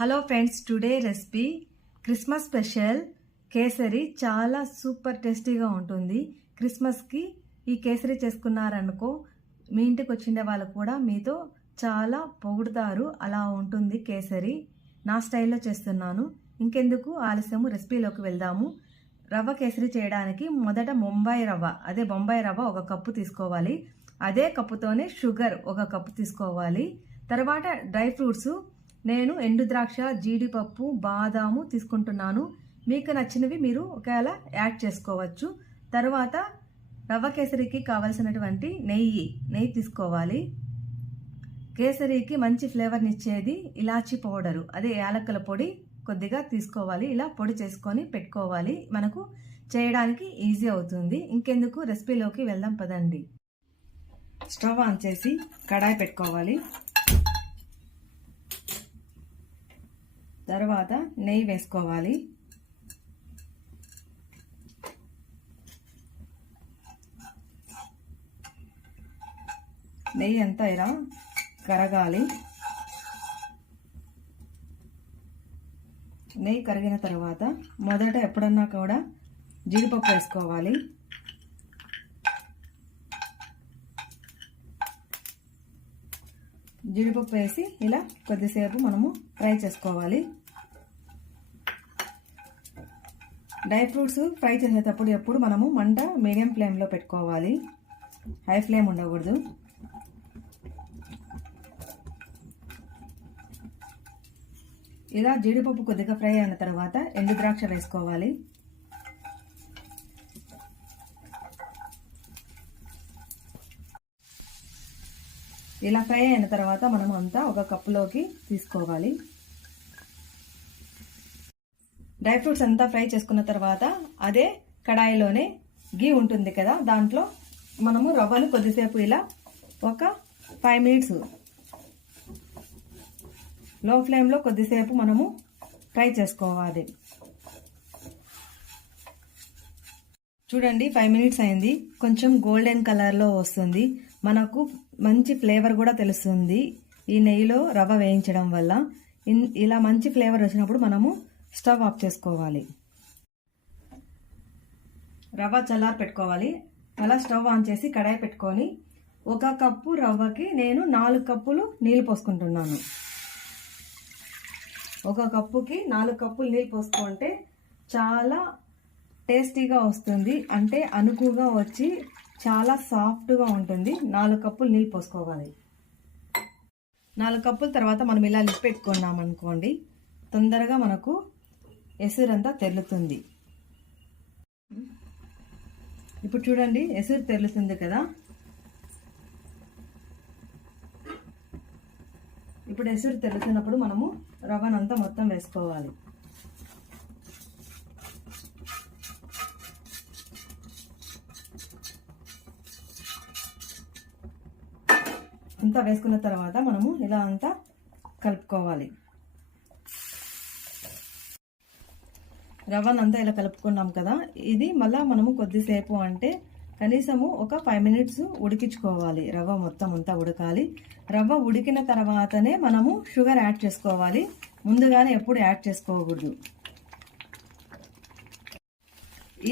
Hello friends today recipe Christmas special. Kesari చాలా super టేస్టీగా ఉంటుంది. క్రిస్మస్కి ఈ కేసరి చేసుకున్నారనుకో మీ ఇంటికి వచ్చిండే వాళ్ళు కూడా మీతో చాలా పొగుడుతారు. అలా ఉంటుంది కేసరి. నా స్టైల్లో చేస్తున్నాను. ఇంకెందుకు ఆలస్యము రెసిపీలోకి వెళ్దాము. రవ్వ కేసరి చేయడానికి మొదట ముంబై రవ్వ అదే బొంబాయి రవ్వ ఒక కప్పు తీసుకోవాలి. అదే కప్పుతోనే షుగర్ ఒక కప్పు తీసుకోవాలి. తర్వాత డ్రై ఫ్రూట్స్ నేను ఎండు ద్రాక్ష జీడిపప్పు బాదాము తీసుకుంటున్నాను. మీకు నచ్చినవి మీరు ఒకవేళ యాడ్ చేసుకోవచ్చు. తర్వాత రవ్వ కేసరికి కావలసినటువంటి నెయ్యి నెయ్యి తీసుకోవాలి. కేసరికి మంచి ఫ్లేవర్ని ఇచ్చేది ఇలాచి పౌడరు. అదే యాలక్కల పొడి కొద్దిగా తీసుకోవాలి. ఇలా పొడి చేసుకొని పెట్టుకోవాలి. మనకు చేయడానికి ఈజీ అవుతుంది. ఇంకెందుకు రెసిపీలోకి వెళ్దాం పదండి. స్టవ్ ఆన్ చేసి కడాయి పెట్టుకోవాలి. తర్వాత నెయ్యి వేసుకోవాలి. నెయ్యి అంతా ఇలా కరగాలి. నెయ్యి కరిగిన తర్వాత మొదట ఎప్పుడన్నా కూడా జీడిపప్పు వేసుకోవాలి. జీడిపప్పు వేసి ఇలా కొద్దిసేపు మనము ఫ్రై చేసుకోవాలి. డ్రై ఫ్రూట్స్ ఫ్రై చేసేటప్పుడు ఎప్పుడు మనము మంట మీడియం ఫ్లేమ్లో పెట్టుకోవాలి. హై ఫ్లేమ్ ఉండకూడదు. ఇలా జీడిపప్పు కొద్దిగా ఫ్రై అయిన తర్వాత ఎండు ద్రాక్ష వేసుకోవాలి. ఇలా ఫ్రై అయిన తర్వాత మనం అంతా ఒక కప్పులోకి తీసుకోవాలి. డ్రై ఫ్రూట్స్ అంతా ఫ్రై చేసుకున్న తర్వాత అదే కడాయిలోనే గీ ఉంటుంది కదా దాంట్లో మనము రవ్వను కొద్దిసేపు ఇలా ఒక ఫైవ్ మినిట్స్లో ఫ్లేమ్లో కొద్దిసేపు మనము ఫ్రై చేసుకోవాలి. చూడండి ఫైవ్ మినిట్స్ అయింది. కొంచెం గోల్డెన్ కలర్లో వస్తుంది. మనకు మంచి ఫ్లేవర్ కూడా తెలుస్తుంది ఈ నెయ్యిలో రవ్వ వేయించడం వల్ల. ఇలా మంచి ఫ్లేవర్ వచ్చినప్పుడు మనము స్టవ్ ఆఫ్ చేసుకోవాలి. రవ్వ చల్లారి పెట్టుకోవాలి. అలా స్టవ్ ఆన్ చేసి కడాయి పెట్టుకొని ఒక కప్పు రవ్వకి నేను నాలుగు కప్పులు నీళ్ళు పోసుకుంటున్నాను. ఒక కప్పుకి నాలుగు కప్పులు నీళ్ళు పోసుకుంటే చాలా టేస్టీగా వస్తుంది. అంటే అనుకుగా వచ్చి చాలా సాఫ్ట్గా ఉంటుంది. నాలుగు కప్పులు నీళ్ళు పోసుకోవాలి. నాలుగు కప్పుల తర్వాత మనం ఇలా లిప్ పెట్టుకున్నాం అనుకోండి తొందరగా మనకు ఎసురంతా తెల్లుతుంది ఇప్పుడు చూడండి ఎసురు తెల్లుతుంది కదా. ఇప్పుడు ఎసురు తెల్లుతున్నప్పుడు మనము రవ్వనంతా మొత్తం వేసుకోవాలి. అంతా వేసుకున్న తర్వాత మనము ఇలా అంతా కలుపుకోవాలి. రవ్వనంతా ఇలా కలుపుకున్నాం కదా ఇది మళ్ళీ మనము కొద్దిసేపు అంటే కనీసము ఒక ఫైవ్ మినిట్స్ ఉడికించుకోవాలి. రవ్వ మొత్తం అంతా ఉడకాలి. రవ్వ ఉడికిన తర్వాతనే మనము షుగర్ యాడ్ చేసుకోవాలి. ముందుగానే ఎప్పుడు యాడ్ చేసుకోకూడదు.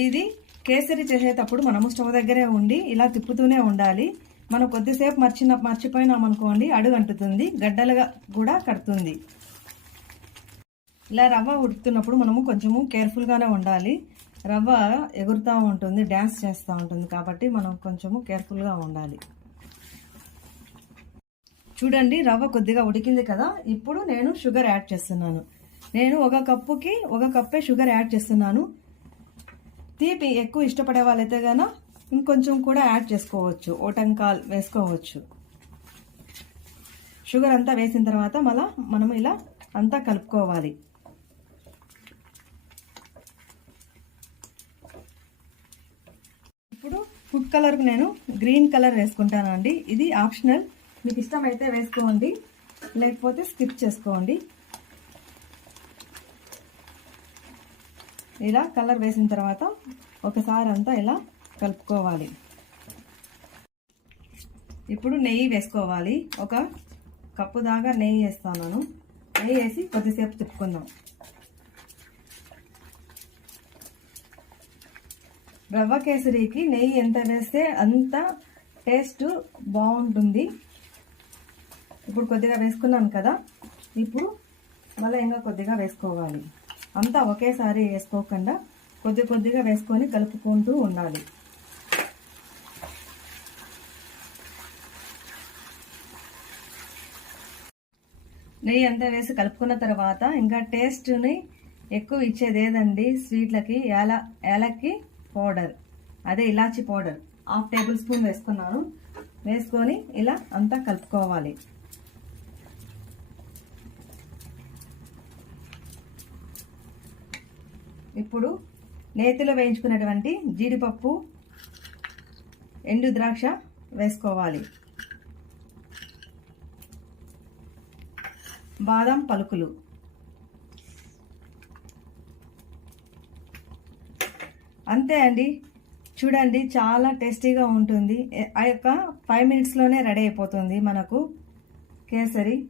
ఇది కేసరి చేసేటప్పుడు మనము స్టవ్ దగ్గరే ఉండి ఇలా తిప్పుతూనే ఉండాలి. మనం కొద్దిసేపు మర్చిన మర్చిపోయినాం అనుకోండి అడుగు అంటుతుంది గడ్డలుగా కూడా కడుతుంది. ఇలా రవ్వ ఉడుకుతున్నప్పుడు మనము కొంచెము కేర్ఫుల్గానే ఉండాలి. రవ్వ ఎగురుతూ ఉంటుంది డ్యాన్స్ చేస్తూ ఉంటుంది కాబట్టి మనం కొంచెము కేర్ఫుల్గా ఉండాలి. చూడండి రవ్వ కొద్దిగా ఉడికింది కదా ఇప్పుడు నేను షుగర్ యాడ్ చేస్తున్నాను. నేను ఒక కప్పుకి ఒక కప్పే షుగర్ యాడ్ చేస్తున్నాను. తీపి ఎక్కువ ఇష్టపడే వాళ్ళైతే గాన ఇంకొంచెం కూడా యాడ్ చేసుకోవచ్చు. ఓటంకాల్ వేసుకోవచ్చు. షుగర్ అంతా వేసిన తర్వాత మళ్ళా మనం ఇలా అంతా కలుపుకోవాలి. ఇప్పుడు ఫుడ్ కలర్కి నేను గ్రీన్ కలర్ వేసుకుంటానండి. ఇది ఆప్షనల్. మీకు ఇష్టమైతే వేసుకోండి. లేకపోతే స్కిప్ చేసుకోండి. ఇలా కలర్ వేసిన తర్వాత ఒకసారి అంతా ఇలా కలుపుకోవాలి. ఇప్పుడు నెయ్యి వేసుకోవాలి. ఒక కప్పు దాకా నెయ్యి వేస్తాను నెయ్యి వేసి కొద్దిసేపు తిప్పుకుందాం. రవ్వ కేసరికి నెయ్యి ఎంత వేస్తే అంత టేస్ట్ బాగుంటుంది. ఇప్పుడు కొద్దిగా వేసుకున్నాను కదా. ఇప్పుడు మళ్ళీ ఇంకా కొద్దిగా వేసుకోవాలి. అంతా ఒకేసారి వేసుకోకుండా కొద్ది కొద్దిగా వేసుకొని కలుపుకుంటూ ఉండాలి. నెయ్యి అంతా వేసి కలుపుకున్న తర్వాత ఇంకా టేస్ట్ని ఎక్కువ ఇచ్చేది ఏదండి? స్వీట్లకి యాల యాలక్కి పౌడర్. అదే ఇలాచి పౌడర్. హాఫ్ టేబుల్ స్పూన్ వేసుకున్నాను. వేసుకొని ఇలా అంతా కలుపుకోవాలి. ఇప్పుడు నేతిలో వేయించుకున్నటువంటి జీడిపప్పు ఎండు ద్రాక్ష వేసుకోవాలి. బాదం పలుకులు. అంతే అండి. చూడండి చాలా టేస్టీగా ఉంటుంది. ఆ యొక్క ఫైవ్ మినిట్స్లోనే రెడీ అయిపోతుంది మనకు కేసరి.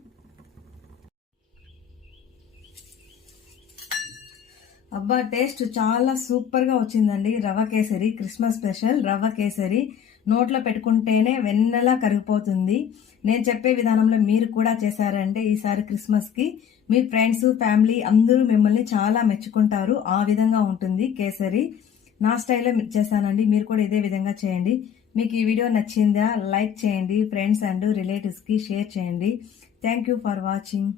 అబ్బా టేస్ట్ చాలా సూపర్గా వచ్చిందండి. రవ్వ కేసరి క్రిస్మస్ స్పెషల్ రవ్వ కేసరి. నోట్లో పెట్టుకుంటేనే వెన్నెలా కరిగిపోతుంది. నేను చెప్పే విధానంలో మీరు కూడా చేశారంటే ఈసారి క్రిస్మస్కి మీ ఫ్రెండ్స్ ఫ్యామిలీ అందరూ మిమ్మల్ని చాలా మెచ్చుకుంటారు. ఆ విధంగా ఉంటుంది కేసరి. నా స్టైల్లో చేశానండి. మీరు కూడా ఇదే విధంగా చేయండి. మీకు ఈ వీడియో నచ్చిందా లైక్ చేయండి. ఫ్రెండ్స్ అండ్ రిలేటివ్స్కి షేర్ చేయండి. Thank you for watching.